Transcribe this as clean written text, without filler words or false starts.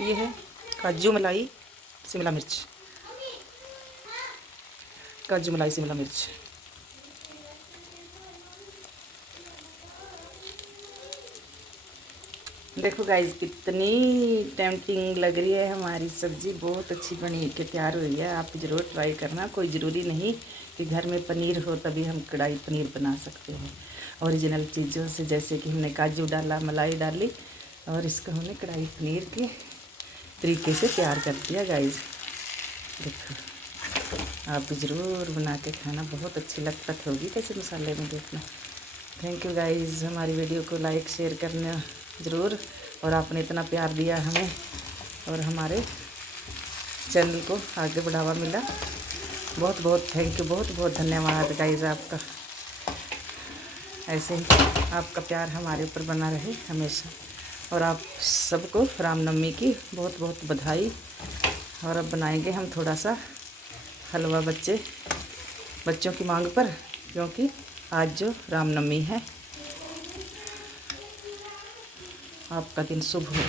ये है काजू मलाई शिमला मिर्च, काजू मलाई शिमला मिर्च। देखो गाइस कितनी टेम्पटिंग लग रही है हमारी सब्ज़ी, बहुत अच्छी बनी के तैयार हुई है। आप ज़रूर ट्राई करना। कोई ज़रूरी नहीं कि घर में पनीर हो तभी हम कढ़ाई पनीर बना सकते हैं। ओरिजिनल चीज़ों से, जैसे कि हमने काजू डाला, मलाई डाली और इसको हमने कढ़ाई पनीर के तरीके से तैयार कर दिया गाइस। देखो आप ज़रूर बना के खाना, बहुत अच्छी लगत होगी कैसे मसाले में, देखना। थैंक यू गाइस, हमारी वीडियो को लाइक शेयर करना ज़रूर। और आपने इतना प्यार दिया हमें और हमारे चैनल को आगे बढ़ावा मिला, बहुत बहुत थैंक यू, बहुत बहुत धन्यवाद गाइस आपका। ऐसे ही आपका प्यार हमारे ऊपर बना रहे हमेशा। और आप सबको रामनवमी की बहुत बहुत बधाई। और अब बनाएंगे हम थोड़ा सा हलवा बच्चों की मांग पर, क्योंकि आज जो रामनवमी है। आपका दिन शुभ हो।